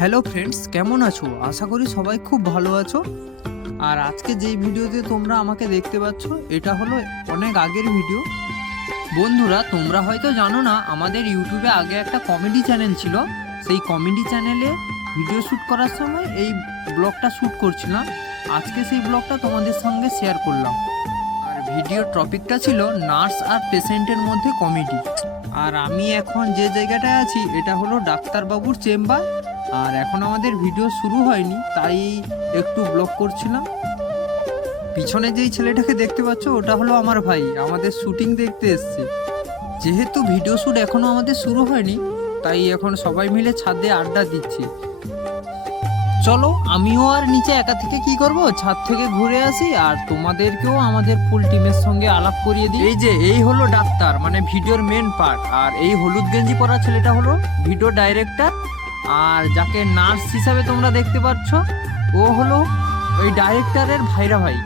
Hello friends, কেমন আছো? আশা করি সবাই খুব ভালো আছো। আর আজকে যেই ভিডিওতে তোমরা আমাকে দেখতে পাচ্ছ, এটা হলো অনেক আগের ভিডিও। বন্ধুরা, তোমরা হয়তো জানো না, আমাদের ইউটিউবে আগে একটা কমেডি চ্যানেল ছিল। সেই কমেডি চ্যানেলে ভিডিও শ্যুট করার সময় এই ব্লগটা শ্যুট করছিলাম। আজকে সেই ব্লগটা তোমাদের সঙ্গে শেয়ার করলাম। আর ভিডিওর টপিকটা ছিল নার্স আর পেশেন্টের মধ্যে কমেডি। আর আমি এখন যে জায়গাটায় আছি, এটা হলো ডাক্তারবাবুর চেম্বার। আর এখন আমাদের ভিডিও শুরু হয়নি, তাই একটু ব্লগ করছিলাম। পিছনে যেই ছেলেটাকে দেখতে পাচ্ছ, ওটা হলো আমার ভাই, আমাদের শুটিং দেখতে এসছে। যেহেতু ভিডিও শ্যুট এখনো আমাদের শুরু হয়নি, তাই এখন সবাই মিলে ছাদে আড্ডা দিচ্ছি। চলো, আমিও আর নিচে একা থেকে কি করব, ছাদ থেকে ঘুরে আসি আর তোমাদেরকেও আমাদের ফুল টিমের সঙ্গে আলাপ করিয়ে দিই। এই হলো ডাক্তার, মানে ভিডিওর মেন পার্ট। আর এই হলুদ গেঞ্জি পরা ছেলেটা হলো ভিডিও ডাইরেক্টর। আর যাকে নার্স হিসাবে তোমরা দেখতে পাচ্ছ, ও হলো ওই ডাইরেক্টরের ভাইরা ভাই।